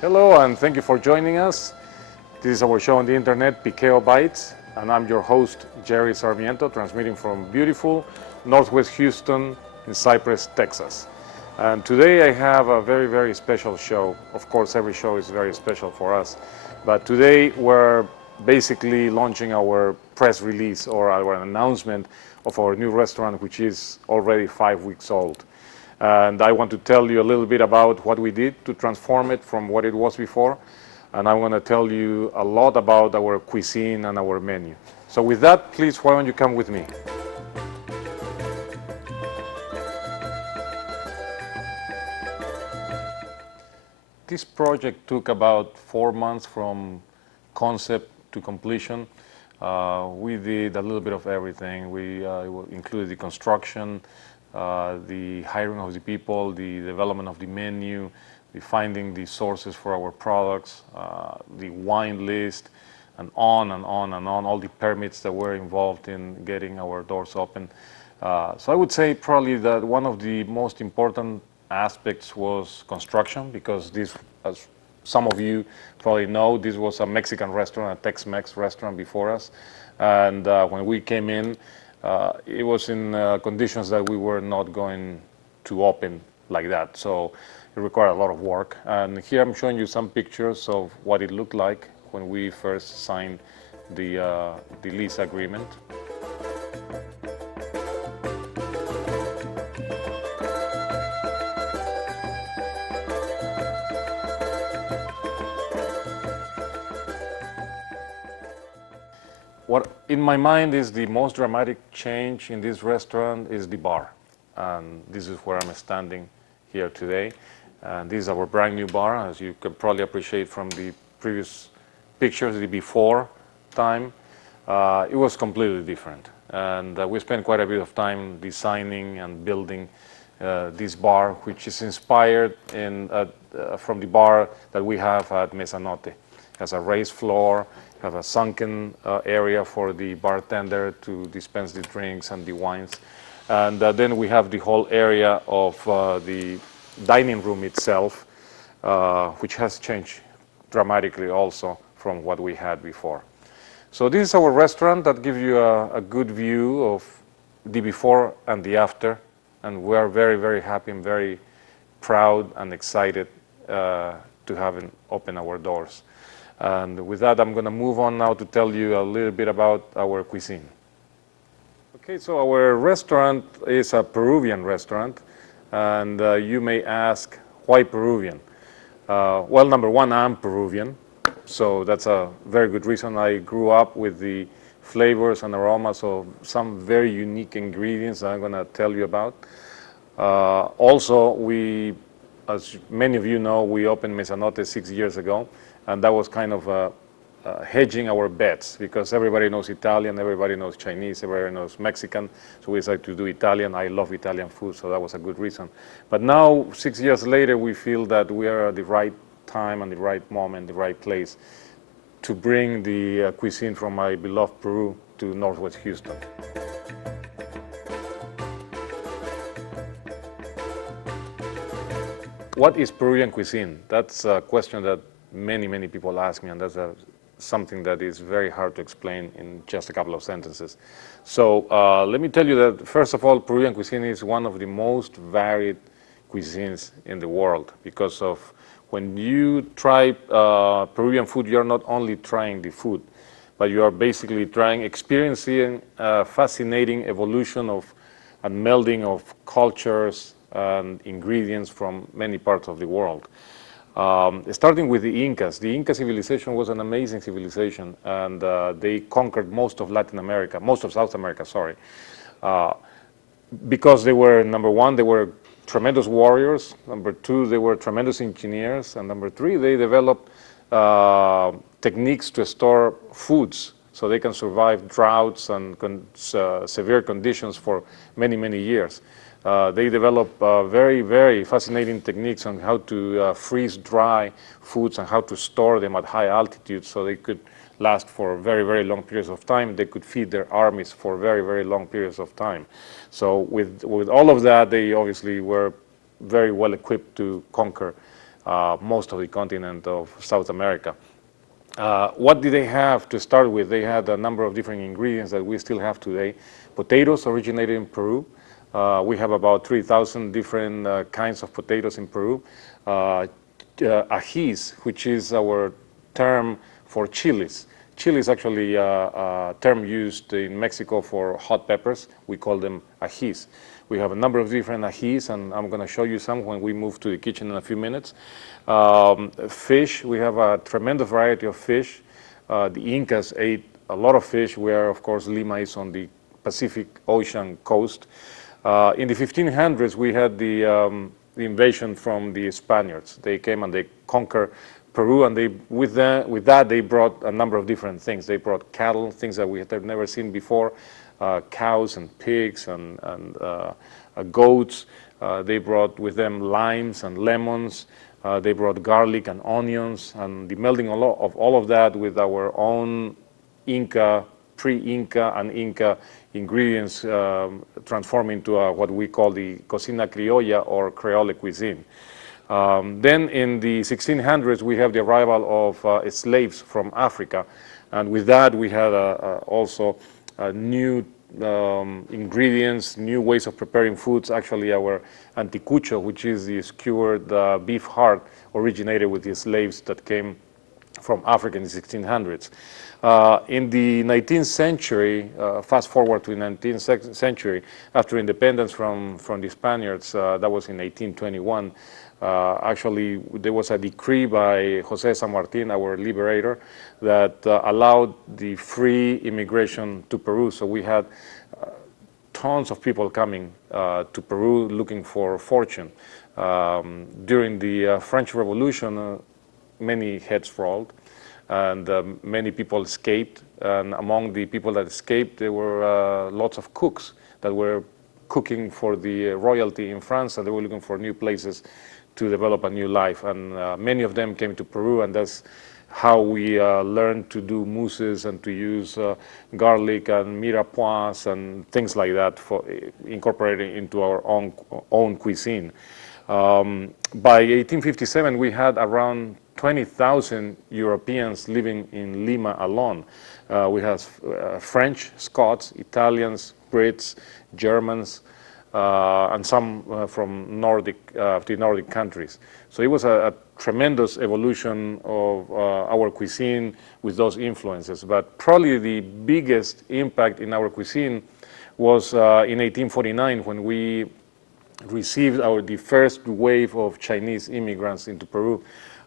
Hello, and thank you for joining us. This is our show on the internet, PIQUEO Bites, and I'm your host, Jerry Sarmiento, transmitting from beautiful Northwest Houston in Cypress, Texas. And today I have a very, very special show. Of course, every show is very special for us, but today we're basically launching our press release or our announcement of our new restaurant, which is already 5 weeks old. And I want to tell you a little bit about what we did to transform it from what it was before. And I'm going to tell you a lot about our cuisine and our menu. So with that, please, why don't you come with me? This project took about 4 months from concept to completion. We did a little bit of everything. We included the construction, the hiring of the people, the development of the menu, the finding the sources for our products, the wine list, and on and on and on, all the permits that were involved in getting our doors open. So I would say probably that one of the most important aspects was construction, because this, as some of you probably know, this was a Mexican restaurant, a Tex-Mex restaurant before us. And when we came in, it was in conditions that we were not going to open like that. So it required a lot of work. And here I'm showing you some pictures of what it looked like when we first signed the lease agreement. What in my mind is the most dramatic change in this restaurant is the bar. And this is where I'm standing here today. And this is our brand new bar, as you can probably appreciate from the previous pictures, the before time. It was completely different. And we spent quite a bit of time designing and building this bar, which is inspired from the bar that we have at Mesanote. It has a raised floor, have a sunken area for the bartender to dispense the drinks and the wines. And then we have the whole area of the dining room itself, which has changed dramatically also from what we had before. So this is our restaurant that gives you a good view of the before and the after. And we are very, very happy and very proud and excited to have opened our doors. And with that, I'm going to move on now to tell you a little bit about our cuisine. Okay, so our restaurant is a Peruvian restaurant, and you may ask, why Peruvian? Well, number one, I'm Peruvian, so that's a very good reason. I grew up with the flavors and aromas of some very unique ingredients that I'm going to tell you about. Also, as many of you know, we opened Mesanote 6 years ago. And that was kind of hedging our bets, because everybody knows Italian, everybody knows Chinese, everybody knows Mexican. So we decided to do Italian. I love Italian food, so that was a good reason. But now, 6 years later, we feel that we are at the right time and the right moment, the right place to bring the cuisine from my beloved Peru to Northwest Houston. What is Peruvian cuisine? That's a question that many people ask me, and that's something that is very hard to explain in just a couple of sentences. So let me tell you that, first of all, Peruvian cuisine is one of the most varied cuisines in the world, because of when you try Peruvian food, you're not only trying the food, but you are basically experiencing a fascinating evolution of and melding of cultures and ingredients from many parts of the world. Starting with the Incas. The Inca civilization was an amazing civilization, and they conquered most of Latin America, most of South America, sorry. Because they were, number one, they were tremendous warriors. Number two, they were tremendous engineers. And number three, they developed techniques to store foods so they can survive droughts and severe conditions for many years. They develop very fascinating techniques on how to freeze dry foods and how to store them at high altitude so they could last for very, very long periods of time. They could feed their armies for very, very long periods of time. So with all of that, they obviously were very well equipped to conquer most of the continent of South America. What did they have to start with? They had a number of different ingredients that we still have today. Potatoes originated in Peru. We have about 3,000 different kinds of potatoes in Peru. Ajíes, which is our term for chilies. Chili is actually a term used in Mexico for hot peppers. We call them ajíes. We have a number of different ajíes, and I'm going to show you some when we move to the kitchen in a few minutes. Fish, we have a tremendous variety of fish. The Incas ate a lot of fish, where, of course, Lima is on the Pacific Ocean coast. In the 1500s, we had the invasion from the Spaniards. They came and they conquered Peru, and with that they brought a number of different things. They brought cattle, things that we had never seen before, cows and pigs and goats. They brought with them limes and lemons. They brought garlic and onions, and the melding of all of that with our own Inca, pre-Inca and Inca ingredients transform into what we call the cocina criolla or Creole cuisine. Then in the 1600s, we have the arrival of slaves from Africa. And with that, we had also new ingredients, new ways of preparing foods. Actually, our anticucho, which is the skewered beef heart, originated with the slaves that came from Africa in the 1600s. In the 19th century, fast forward to the 19th century, after independence from the Spaniards, that was in 1821, actually, there was a decree by José San Martín, our liberator, that allowed the free immigration to Peru. So we had tons of people coming to Peru looking for fortune. During the French Revolution, many heads rolled, and many people escaped. And among the people that escaped, there were lots of cooks that were cooking for the royalty in France, and they were looking for new places to develop a new life. And many of them came to Peru, and that's how we learned to do mousses and to use garlic and mirepoix and things like that for incorporating into our own cuisine. By 1857, we had around 20,000 Europeans living in Lima alone. We have French, Scots, Italians, Brits, Germans, and some from the Nordic countries. So it was a tremendous evolution of our cuisine with those influences. But probably the biggest impact in our cuisine was in 1849, when we received the first wave of Chinese immigrants into Peru.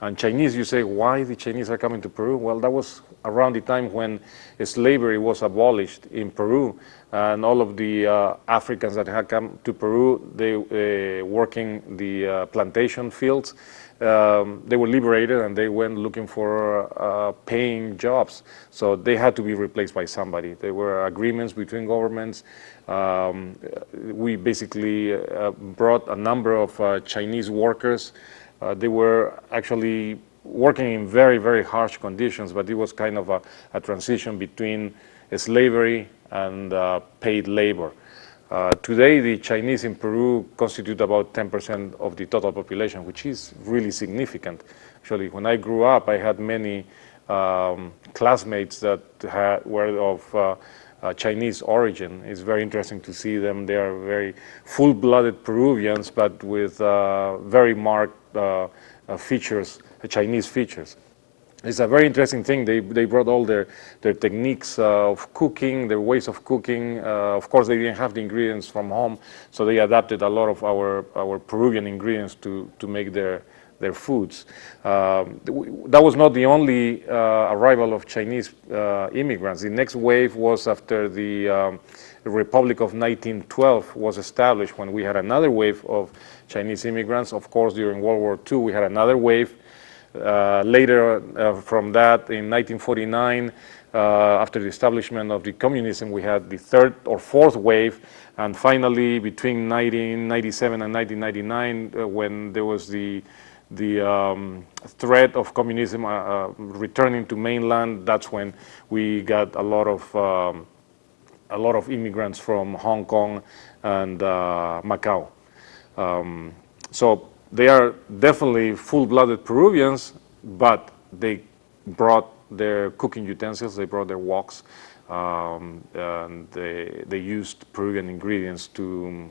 And Chinese, you say, why the Chinese are coming to Peru? Well, that was around the time when slavery was abolished in Peru, and all of the Africans that had come to Peru, they working the plantation fields, they were liberated and they went looking for paying jobs. So they had to be replaced by somebody. There were agreements between governments. We basically brought a number of Chinese workers. They were actually working in very, very harsh conditions, but it was kind of a transition between slavery and paid labor. Today, the Chinese in Peru constitute about 10% of the total population, which is really significant. Actually, when I grew up, I had many classmates that were of Chinese origin. It's very interesting to see them. They are very full-blooded Peruvians, but with very marked features, Chinese features. It's a very interesting thing. They brought all their techniques of cooking, their ways of cooking. Of course, they didn't have the ingredients from home, so they adapted a lot of our Peruvian ingredients to make their foods. That was not the only arrival of Chinese immigrants. The next wave was after the Republic of 1912 was established, when we had another wave of Chinese immigrants. Of course, during World War II, we had another wave. Later from that, in 1949, after the establishment of the communism, we had the third or fourth wave. And finally, between 1997 and 1999, when there was the threat of communism returning to mainland, that's when we got a lot of immigrants from Hong Kong and Macau. So they are definitely full-blooded Peruvians, but they brought their cooking utensils, they brought their woks, and they used Peruvian ingredients to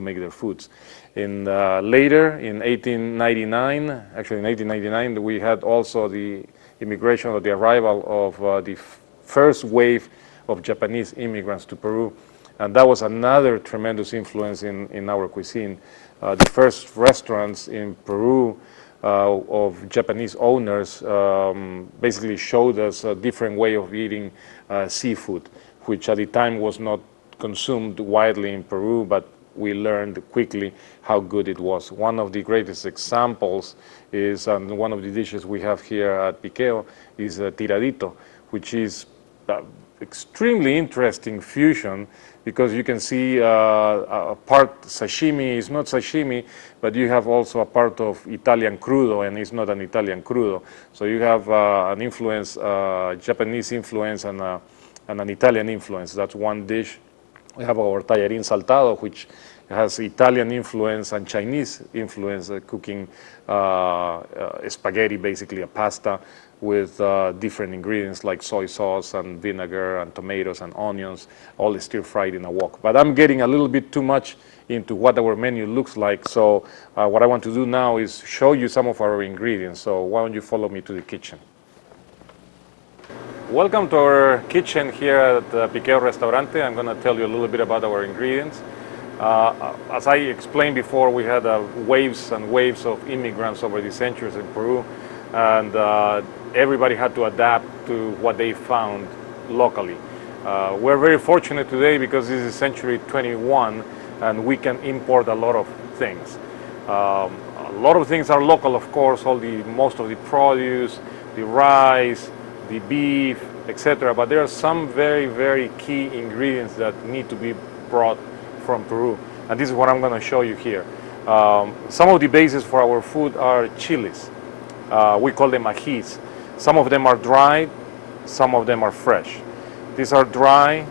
make their foods. Later, in 1899, actually in 1899, we had also the immigration or the arrival of the first wave of Japanese immigrants to Peru, and that was another tremendous influence in our cuisine. The first restaurants in Peru of Japanese owners basically showed us a different way of eating seafood, which at the time was not consumed widely in Peru, but we learned quickly how good it was. One of the greatest examples is, one of the dishes we have here at PIQUEO is tiradito, which is extremely interesting fusion, because you can see a part sashimi is not sashimi, but you have also a part of Italian crudo, and it's not an Italian crudo. So you have an influence, Japanese influence, and an Italian influence. That's one dish. We have our tallarín saltado, which has Italian influence and Chinese influence, cooking spaghetti, basically a pasta, with different ingredients like soy sauce and vinegar and tomatoes and onions, all stir-fried in a wok. But I'm getting a little bit too much into what our menu looks like, so what I want to do now is show you some of our ingredients. So why don't you follow me to the kitchen. Welcome to our kitchen here at PIQUEO Restaurante. I'm going to tell you a little bit about our ingredients. As I explained before, we had waves and waves of immigrants over the centuries in Peru, and everybody had to adapt to what they found locally. We're very fortunate today because this is century 21 and we can import a lot of things. A lot of things are local, of course, most of the produce, the rice, the beef, etc. But there are some very, very key ingredients that need to be brought from Peru. And this is what I'm going to show you here. Some of the bases for our food are chilies. We call them ajís. Some of them are dried, some of them are fresh. These are dry.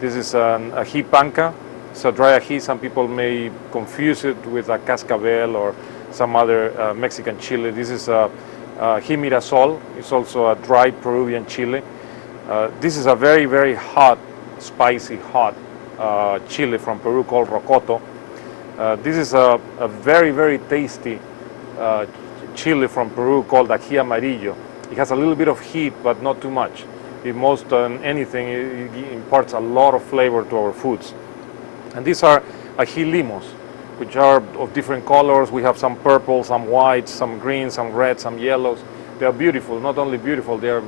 This is an ají panca. It's a dry ají. Some people may confuse it with a cascabel or some other Mexican chili. This is a ají mirasol. It's also a dried Peruvian chili. This is a very, very hot, spicy, hot chili from Peru called rocoto. This is a very, very tasty chili from Peru called ají amarillo. It has a little bit of heat, but not too much. If most than anything, it imparts a lot of flavor to our foods. And these are ají limos, which are of different colors. We have some purple, some white, some green, some red, some yellows. They are beautiful. Not only beautiful, they are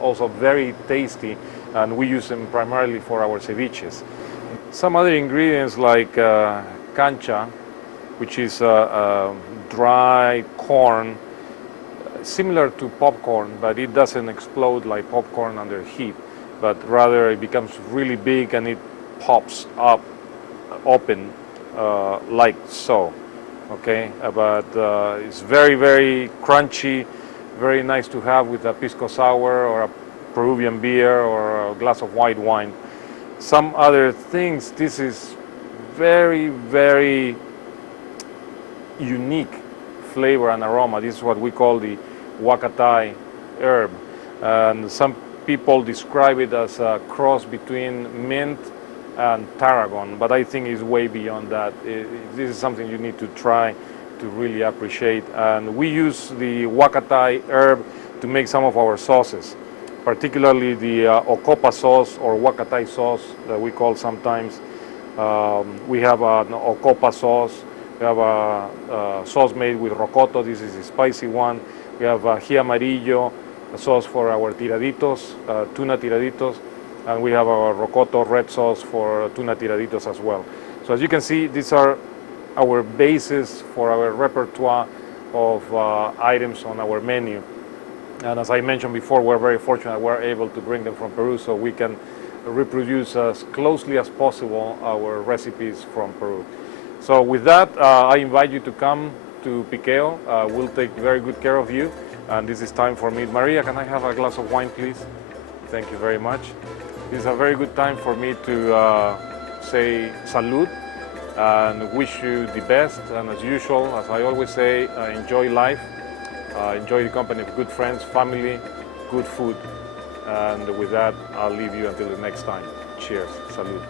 also very tasty, and we use them primarily for our ceviches. Some other ingredients like cancha, which is dry corn, similar to popcorn, but it doesn't explode like popcorn under heat, but rather it becomes really big and it pops up open like so. Okay, but it's very, very crunchy, very nice to have with a pisco sour or a Peruvian beer or a glass of white wine. Some other things, this is very, very unique flavor and aroma. This is what we call the huacatay herb, and some people describe it as a cross between mint and tarragon, but I think it's way beyond that. This is something you need to try to really appreciate, and we use the huacatay herb to make some of our sauces, particularly the ocopa sauce or huacatay sauce that we call sometimes. We have an ocopa sauce. We have a sauce made with rocoto. This is a spicy one. We have ají amarillo, a sauce for our tiraditos, tuna tiraditos, and we have our rocoto red sauce for tuna tiraditos as well. So as you can see, these are our bases for our repertoire of items on our menu. And as I mentioned before, we're very fortunate we're able to bring them from Peru, so we can reproduce as closely as possible our recipes from Peru. So with that, I invite you to come to PIQUEO. We'll take very good care of you. And this is time for me. Maria, can I have a glass of wine, please? Thank you very much. This is a very good time for me to say salud and wish you the best. And as usual, as I always say, enjoy life, enjoy the company of good friends, family, good food. And with that, I'll leave you until the next time. Cheers. Salud.